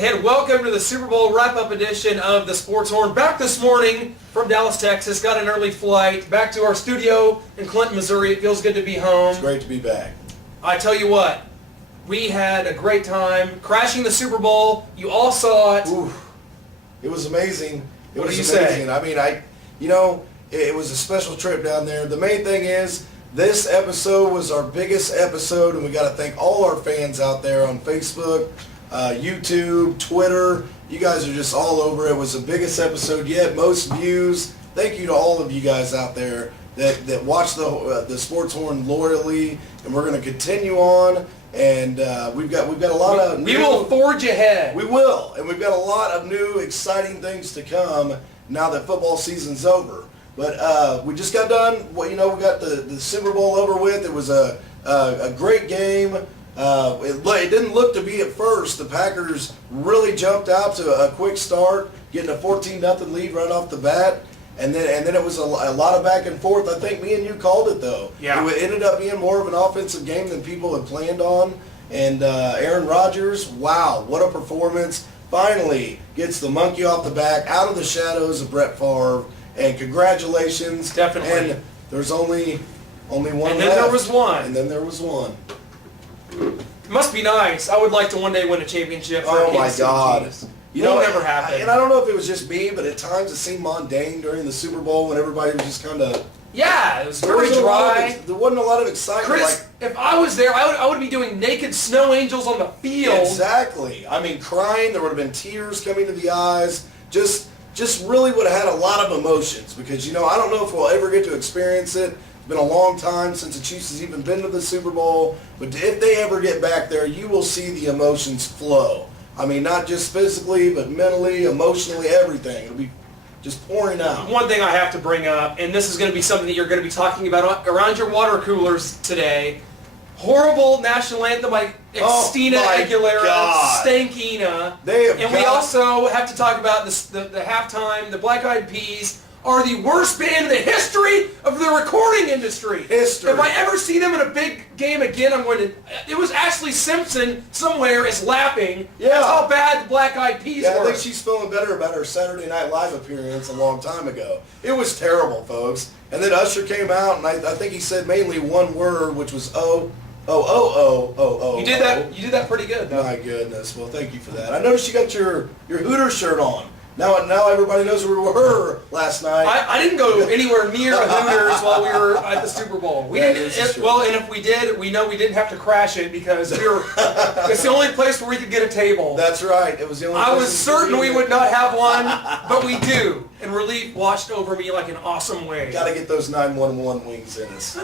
And welcome to the Super Bowl wrap-up edition of the Sports Horn. Back this morning from Dallas, Texas. Got an early flight. Back to our studio in Clinton, Missouri. It feels good to be home. It's great to be back. I tell you what, we had a great time crashing the Super Bowl. You all saw it. Ooh, it was amazing. What do you say? I mean, it was a special trip down there. The main thing is, this episode was our biggest episode, and we got to thank all our fans out there on Facebook, YouTube, Twitter. You guys are just all over. It was the biggest episode yet, most views. Thank you to all of you guys out there that watch the Sports Horn loyally, and we're going to continue on. And we've got a lot of we will forge ahead. We will, and we've got a lot of new exciting things to come now that football season's over. But we just got done. Well, we got the Super Bowl over with. It was a great game. It didn't look to be at first. The Packers really jumped out to a quick start, getting a 14-0 lead right off the bat. And then it was a lot of back and forth. I think me and you called it, though. Yeah. It ended up being more of an offensive game than people had planned on. And Aaron Rodgers, wow, what a performance. Finally gets the monkey off the back, out of the shadows of Brett Favre. And congratulations. Definitely. And there's only one left. And then there was one. And then there was one. It must be nice. I would like to one day win a championship. For Oh, my Kansas City God. Chiefs. It'll never happen. And I don't know if it was just me, but at times it seemed mundane during the Super Bowl when everybody was just kind of... Yeah, it was very dry. There wasn't a lot of excitement. Chris, if I was there, I would be doing naked snow angels on the field. Exactly. I mean, crying. There would have been tears coming to the eyes. Just really would have had a lot of emotions because, I don't know if we'll ever get to experience it. It's been a long time since the Chiefs has even been to the Super Bowl. But if they ever get back there, you will see the emotions flow. I mean, not just physically, but mentally, emotionally, everything. It'll be just pouring out. One thing I have to bring up, and this is going to be something that you're going to be talking about around your water coolers today. Horrible national anthem by Christina Aguilera, Stankina. We also have to talk about the halftime. The Black Eyed Peas are the worst band in the history of the recording industry. If I ever see them in a big game again, I'm going to... It was Ashley Simpson somewhere is laughing. Yeah. That's how bad the Black Eyed Peas were. I think she's feeling better about her Saturday Night Live appearance a long time ago. It was terrible, folks. And then Usher came out, and I think he said mainly one word, which was oh. You did that pretty good, though. My goodness. Well, thank you for that. I noticed you got your Hooters shirt on. Now everybody knows where we were last night. I didn't go anywhere near a Hooters while we were at the Super Bowl. And if we did, we know we didn't have to crash it because it's the only place where we could get a table. That's right. It was the only place. I was certain we would not have one, but we do. And relief washed over me like an awesome wave. Got to get those 911 wings in us.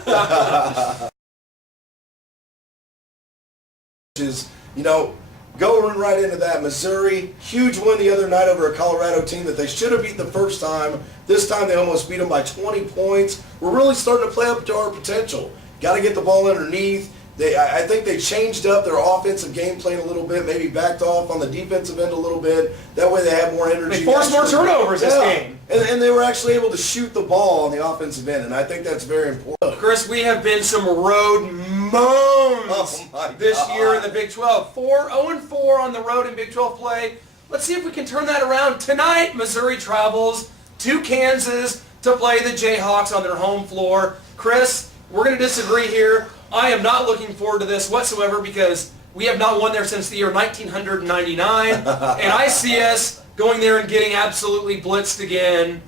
Going right into that, Missouri, huge win the other night over a Colorado team that they should have beat the first time. This time they almost beat them by 20 points. We're really starting to play up to our potential. Got to get the ball underneath. I think they changed up their offensive game plan a little bit, maybe backed off on the defensive end a little bit. That way they have more energy. They forced more turnovers this game. And they were actually able to shoot the ball on the offensive end, and I think that's very important. Chris, we have been some road moans this year in the Big 12. 0-4 on the road in Big 12 play. Let's see if we can turn that around. Tonight, Missouri travels to Kansas to play the Jayhawks on their home floor. Chris, we're going to disagree here. I am not looking forward to this whatsoever because we have not won there since the year 1999, and I see us going there and getting absolutely blitzed again.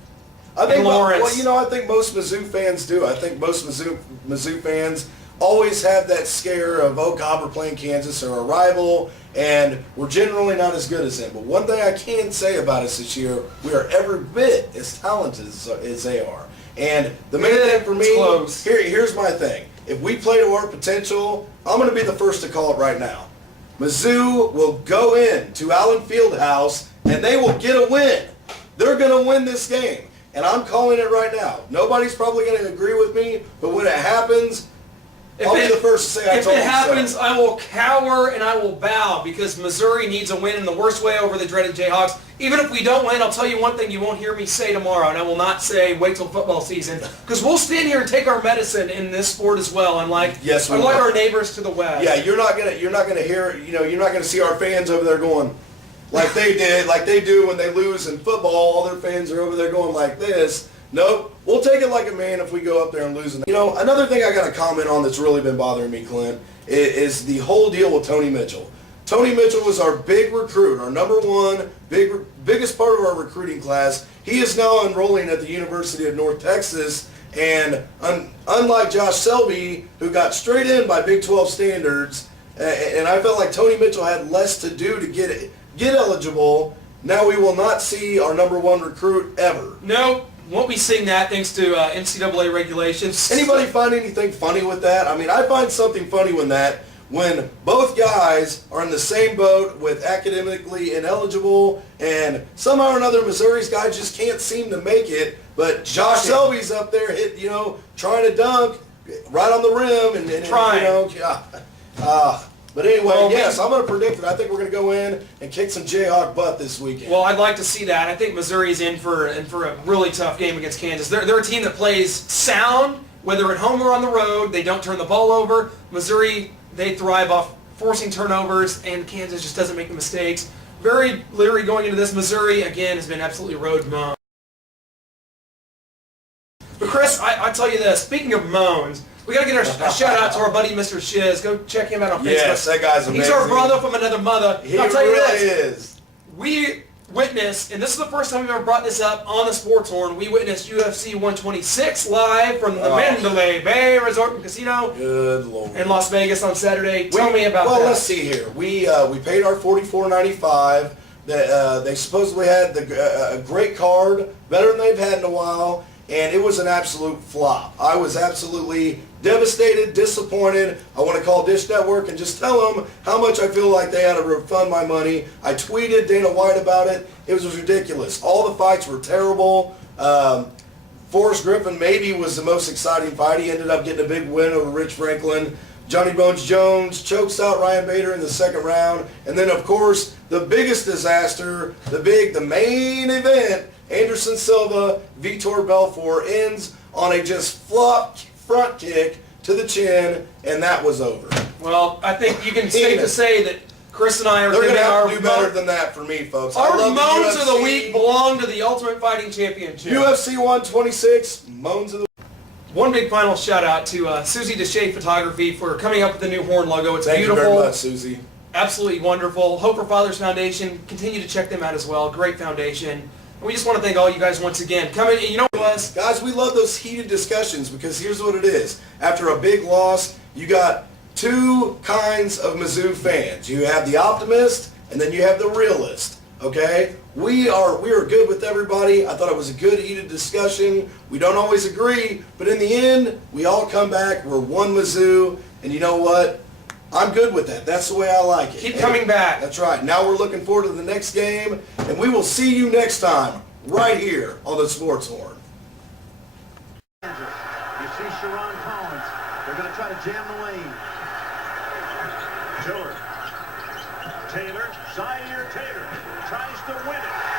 I think Lawrence. I think most Mizzou fans do. I think most Mizzou fans always have that scare of, oh God, we're playing Kansas or a rival, and we're generally not as good as them. But one thing I can say about us this year, we are every bit as talented as they are. And the main thing for me, here's my thing. If we play to our potential, I'm going to be the first to call it right now. Mizzou will go in to Allen Fieldhouse, and they will get a win. They're going to win this game. And I'm calling it right now. Nobody's probably going to agree with me, but when it happens, I'll be the first to say I told you so. If it happens, I will cower and I will bow because Missouri needs a win in the worst way over the dreaded Jayhawks. Even if we don't win, I'll tell you one thing you won't hear me say tomorrow, and I will not say wait till football season, because we'll stand here and take our medicine in this sport as well, unlike our neighbors to the west. Yeah, you're not gonna hear, you're not gonna see our fans over there going, like they did, like they do when they lose in football. All their fans are over there going like this. Nope, we'll take it like a man if we go up there and lose. You know, another thing I got to comment on that's really been bothering me, Clint, is the whole deal with Tony Mitchell. Tony Mitchell was our big recruit, our number one, biggest part of our recruiting class. He is now enrolling at the University of North Texas, and unlike Josh Selby, who got straight in by Big 12 standards, and I felt like Tony Mitchell had less to do to get eligible. Now we will not see our number one recruit ever. No, won't be seeing that thanks to NCAA regulations. Anybody find anything funny with that? I mean, I find something funny when both guys are in the same boat with academically ineligible, and somehow or another Missouri's guy just can't seem to make it. But Josh Selby's up there, trying to dunk right on the rim, and trying. But anyway, well, yes, I'm going to predict it. I think we're going to go in and kick some Jayhawk butt this weekend. Well, I'd like to see that. I think Missouri's in for a really tough game against Kansas. They're a team that plays sound, whether at home or on the road. They don't turn the ball over. Missouri, they thrive off forcing turnovers, and Kansas just doesn't make the mistakes. Very leery going into this. Missouri, again, has been absolutely road mown. But Chris, I tell you this, speaking of moans, we got to get a shout out to our buddy Mr. Shiz. Go check him out on Facebook. Yes, that guy's amazing. He's our brother from another mother. I'll tell you this. We witnessed, and this is the first time we've ever brought this up on the Sports Horn, we witnessed UFC 126 live from the Mandalay Bay Resort and Casino in Las Vegas on Saturday. Tell me about that. Well, let's see here. We paid our $44.95. They supposedly had a great card, better than they've had in a while, and it was an absolute flop. I was absolutely devastated, disappointed. I want to call Dish Network and just tell them how much I feel like they had to refund my money. I tweeted Dana White about it. It was ridiculous. All the fights were terrible. Forrest Griffin maybe was the most exciting fight. He ended up getting a big win over Rich Franklin. Johnny Bones Jones chokes out Ryan Bader in the second round. And then, of course, the biggest disaster, the main event, Anderson Silva, Vitor Belfort, ends on a just flop front kick to the chin, and that was over. Well, I think you can safe to say that Chris and I are going to have to do better than that for me, folks. Our moans of the week belong to the Ultimate Fighting Championship. UFC 126, moans of the week. One big final shout out to Susie DeShay Photography for coming up with the new horn logo. It's beautiful. Thank you very much, Susie. Absolutely wonderful. Hope for Fathers Foundation. Continue to check them out as well. Great foundation. And we just want to thank all you guys once again. Come in, you know what, us. Guys, we love those heated discussions because here's what it is. After a big loss, you got two kinds of Mizzou fans. You have the optimist, and then you have the realist. Okay? We are good with everybody. I thought it was a good heated discussion. We don't always agree, but in the end, we all come back. We're one Mizzou, and you know what? I'm good with that. That's the way I like it. Keep coming back. That's right. Now we're looking forward to the next game, and we will see you next time right here on the Sports Horn. You see Sharon Collins. They're going to try to jam the lane. Taylor. Taylor. Zaire Taylor tries to win it.